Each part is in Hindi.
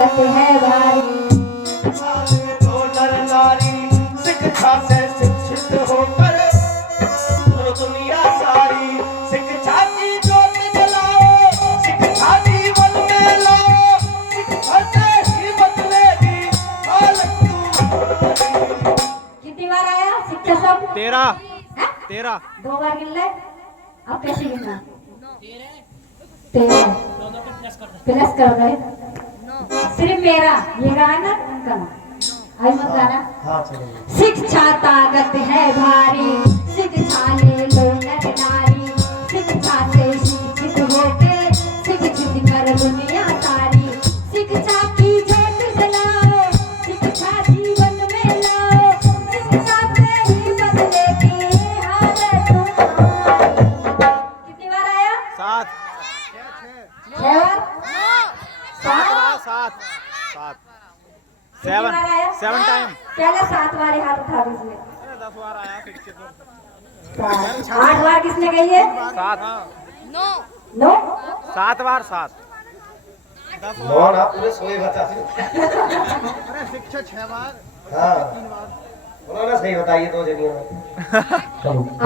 ताकत है भारी। नर नारी शिक्षा से शिक्षित होकर दुनिया सारी शिक्षा की ज्योत जलाओ, शिक्षा जीवन में लाओ, शिक्षा से ही बदलेगी हालत तुम्हारी। कितनी बार आया शिक्षा शब्द? 13 2 बार गिन ले। अब कैसे गिनना? 13 प्लस कर रहे। सिर्फ मेरा ये गाना उनका ना आई मत गाना। हाँ चलो। शिक्षा ताकत है भारी, शिक्षा ले लो नर नारी, शिक्षा से शिक्षित होके शिक्षित कर दुनिया सारी। शिक्षा की ज्योत जलाओ, शिक्षा जीवन में लाओ, शिक्षा से ही बदलेगी हालत तुम्हारी। कितनी बार आया? 7 6 बार? 7 7 टाइम। पहले 7 बार हाथ उठा दीजिए। 10 बार आया शिक्षित। 8 बार किसने कही है? 7 नो 7 बार 7 नौ ना पूरे 100 बता थे। अरे शिक्षा 6 बार। हाँ उन्होंने सही बताइए 2 जगह।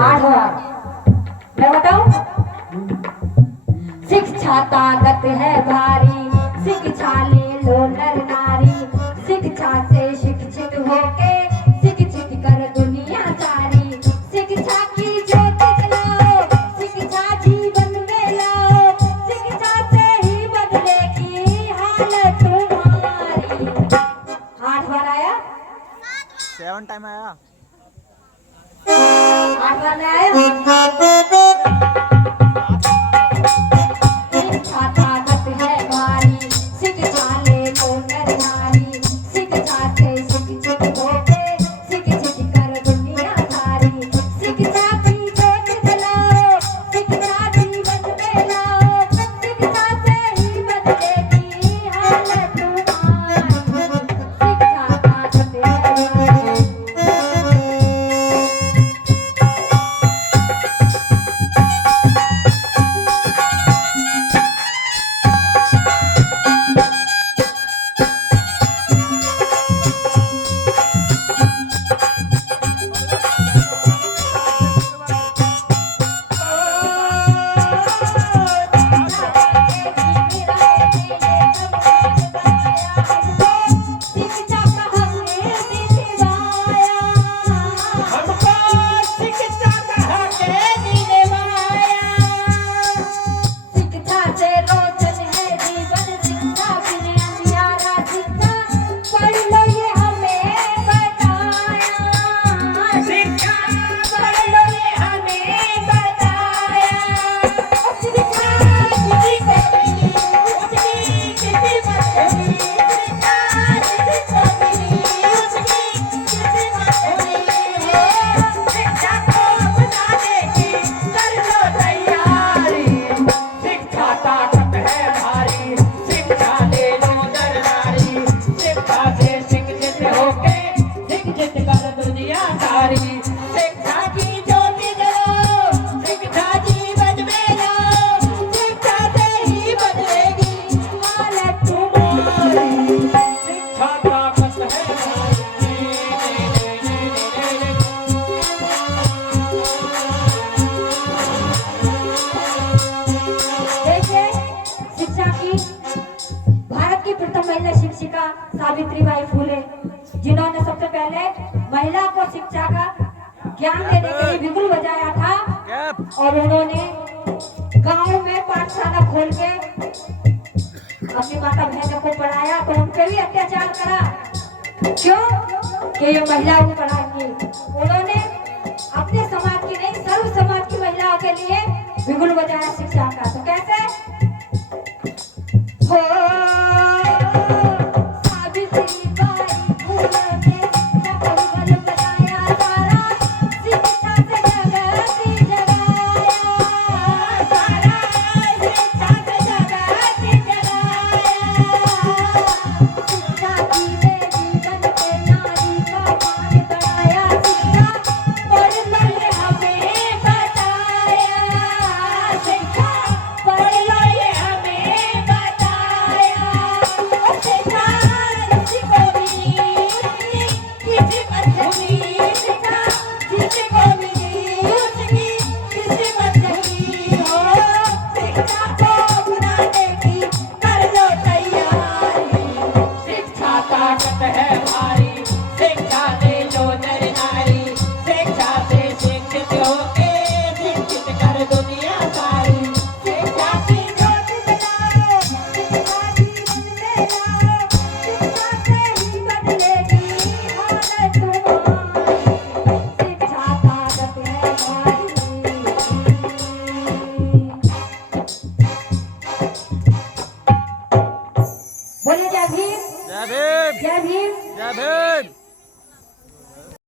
8 बार। मैं बताऊं? शिक्षा ताकत है भारी, शिक्षा ले लो नर नारी, शिक्षा से शिक्षित होके शिक्षित कर दुनिया सारी। शिक्षा की ज्योत जलाओ, शिक्षा जीवन में लाओ, शिक्षा से ही बदलेगी हालत तुम्हारी। 8 बार आया? 7 टाइम आया। 8 बार में आया? शिक्षा ताकत है भारी, शिक्षा ले लो नर नारी, शिक्षा से शिक्षित होके शिक्षित कर दुनिया सारी। शिक्षा की ज्योत जलाओ, शिक्षा जीवन में लाओ, शिक्षा से ही बदलेगी हालत तुम्हारी। शिक्षा ताकत है भारी। शिक्षा का हमने दिलवाया, हमको शिक्षा कहा के दिलवाया। शिक्षा से रोशन है जीवन, शिक्षा बिन अंधियारा। शिक्षा पढ़ लो ये हमें बताया, शिक्षा पढ़ लो ये हमें बताया। शिक्षा किसी को मिली, उसकी किसी मत मिली, शिक्षा किसी को मिली, उसकी किसी मत मिली। शिक्षा को अपनाने की कर लो तैयारी। शिक्षा ताकत है भारी, शिक्षा ले लो नर नारी, शिक्षा से शिक्षित होके शिक्षित कर दुनिया सारी। शिक्षा की ज्योति जलाओ, शिक्षा जीवन में लाओ, शिक्षा से ही बदलेगी हालत तुम्हारी। शिक्षा ताकत है भारी। देखिए शिक्षा की भारत की प्रथम महिला शिक्षिका सावित्रीबाई फुले, जिन्होंने सबसे पहले महिला को शिक्षा का ज्ञान देने के लिए बिगुल बजाया था। कैप। और उन्होंने गांव में पाठशाला खोल के अपनी माता बहनों को पढ़ाया, तो उन पे भी अत्याचार करा। क्यों? कि ये महिलाओं को पढ़ाएंगे। उन्होंने अपने समाज की नहीं, सर्व समाज की महिलाओं के लिए बिगुल बजाया शिक्षा का। तो कैसे?